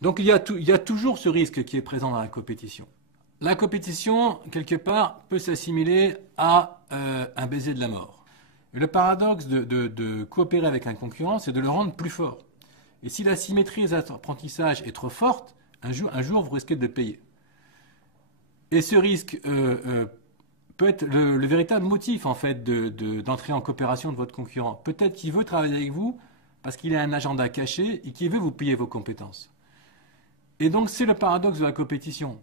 Donc il y a toujours ce risque qui est présent dans la compétition. La compétition, quelque part, peut s'assimiler à un baiser de la mort. Et le paradoxe de coopérer avec un concurrent, c'est de le rendre plus fort. Et si la symétrie des apprentissages est trop forte, un jour vous risquez de le payer. Et ce risque peut être le véritable motif en fait d'entrer en coopération de votre concurrent. Peut-être qu'il veut travailler avec vous parce qu'il a un agenda caché et qu'il veut vous payer vos compétences. Et donc c'est le paradoxe de la compétition.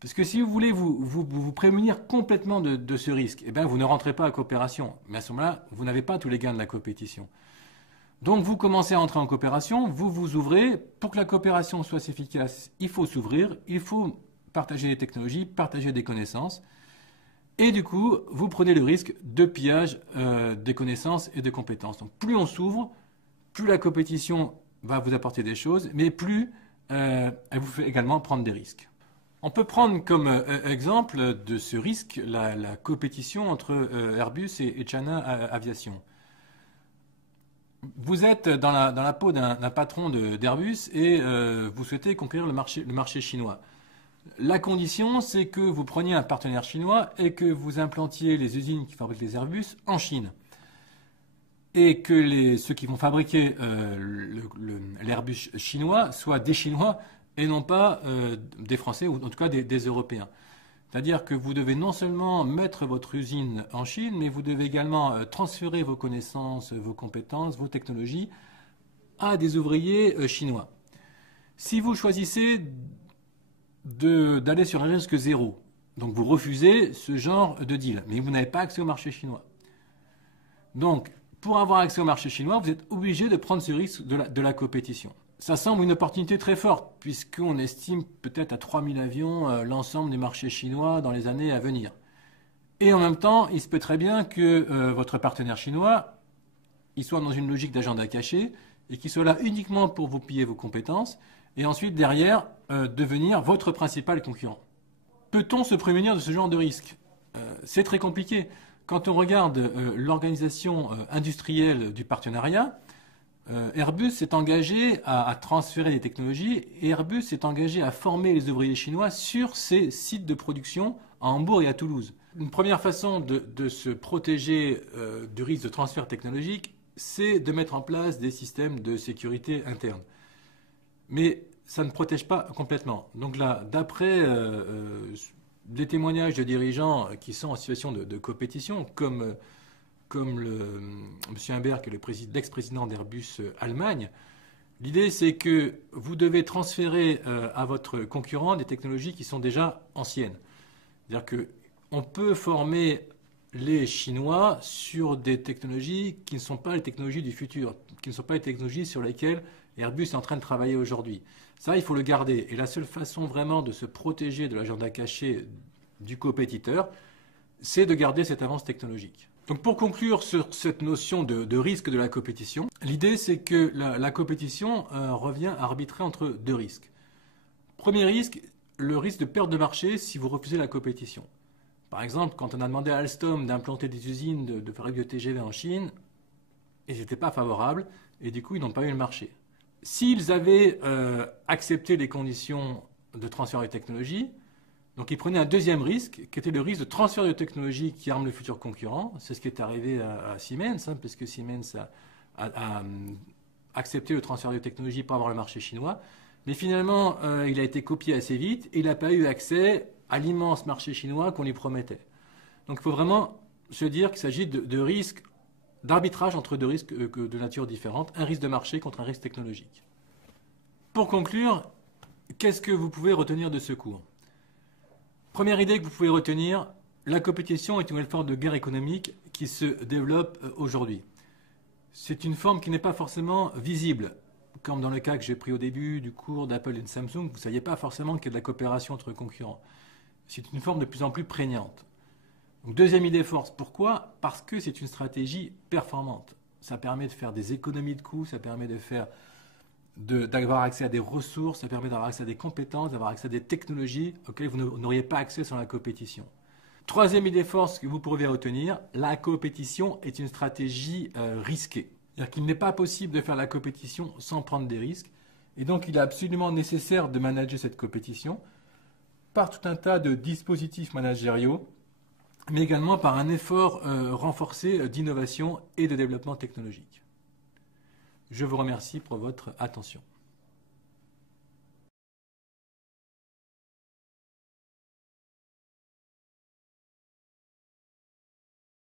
Parce que si vous voulez vous prémunir complètement de ce risque, eh bien vous ne rentrez pas en coopération. Mais à ce moment-là, vous n'avez pas tous les gains de la compétition. Donc vous commencez à entrer en coopération, vous vous ouvrez. Pour que la coopération soit efficace, il faut s'ouvrir, il faut partager des technologies, partager des connaissances. Et du coup, vous prenez le risque de pillage des connaissances et des compétences. Donc plus on s'ouvre, plus la compétition va vous apporter des choses, mais plus elle vous fait également prendre des risques. On peut prendre comme exemple de ce risque la compétition entre Airbus et China Aviation. Vous êtes dans la peau d'un patron d'Airbus et vous souhaitez conquérir le marché chinois. La condition, c'est que vous preniez un partenaire chinois et que vous implantiez les usines qui fabriquent les Airbus en Chine. Et que ceux qui vont fabriquer l'Airbus chinois soient des Chinois et non pas des Français ou en tout cas des Européens. C'est-à-dire que vous devez non seulement mettre votre usine en Chine, mais vous devez également transférer vos connaissances, vos compétences, vos technologies à des ouvriers chinois. Si vous choisissez d'aller sur un risque zéro, donc vous refusez ce genre de deal, mais vous n'avez pas accès au marché chinois. Donc, pour avoir accès au marché chinois, vous êtes obligé de prendre ce risque de la compétition. Ça semble une opportunité très forte, puisqu'on estime peut-être à 3000 avions l'ensemble du marché chinois dans les années à venir. Et en même temps, il se peut très bien que votre partenaire chinois, il soit dans une logique d'agenda caché, et qu'il soit là uniquement pour vous piller vos compétences, et ensuite, derrière, devenir votre principal concurrent. Peut-on se prémunir de ce genre de risque? C'est très compliqué. Quand on regarde l'organisation industrielle du partenariat, Airbus s'est engagé à transférer des technologies et Airbus s'est engagé à former les ouvriers chinois sur ses sites de production à Hambourg et à Toulouse. Une première façon de se protéger du risque de transfert technologique, c'est de mettre en place des systèmes de sécurité interne. Mais ça ne protège pas complètement. Donc là, d'après des témoignages de dirigeants qui sont en situation de compétition, comme M. Imbert, qui est l'ex-président d'Airbus Allemagne, l'idée c'est que vous devez transférer à votre concurrent des technologies qui sont déjà anciennes. C'est-à-dire qu'on peut former les Chinois sur des technologies qui ne sont pas les technologies du futur, qui ne sont pas les technologies sur lesquelles Airbus est en train de travailler aujourd'hui. Ça, il faut le garder. Et la seule façon vraiment de se protéger de l'agenda caché du compétiteur, c'est de garder cette avance technologique. Donc pour conclure sur cette notion de risque de la compétition, l'idée c'est que la compétition revient à arbitrer entre deux risques. Premier risque, le risque de perte de marché si vous refusez la compétition. Par exemple, quand on a demandé à Alstom d'implanter des usines de fabrique de TGV en Chine, ils n'étaient pas favorables et du coup ils n'ont pas eu le marché. S'ils avaient accepté les conditions de transfert de technologie, donc ils prenaient un deuxième risque, qui était le risque de transfert de technologie qui arme le futur concurrent. C'est ce qui est arrivé à Siemens, puisque Siemens a accepté le transfert de technologie pour avoir le marché chinois. Mais finalement, il a été copié assez vite et il n'a pas eu accès à l'immense marché chinois qu'on lui promettait. Donc il faut vraiment se dire qu'il s'agit de risques, d'arbitrage entre deux risques de nature différente, un risque de marché contre un risque technologique. Pour conclure, qu'est-ce que vous pouvez retenir de ce cours? Première idée que vous pouvez retenir, la compétition est une nouvelle forme de guerre économique qui se développe aujourd'hui. C'est une forme qui n'est pas forcément visible, comme dans le cas que j'ai pris au début du cours d'Apple et de Samsung, vous ne saviez pas forcément qu'il y a de la coopération entre concurrents. C'est une forme de plus en plus prégnante. Donc, deuxième idée force, pourquoi? Parce que c'est une stratégie performante. Ça permet de faire des économies de coûts, ça permet d'avoir accès à des ressources, ça permet d'avoir accès à des compétences, d'avoir accès à des technologies auxquelles vous n'auriez pas accès sans la compétition. Troisième idée force que vous pourriez retenir, la compétition est une stratégie risquée. C'est-à-dire qu'il n'est pas possible de faire la compétition sans prendre des risques. Et donc, il est absolument nécessaire de manager cette compétition par tout un tas de dispositifs managériaux, mais également par un effort renforcé d'innovation et de développement technologique. Je vous remercie pour votre attention.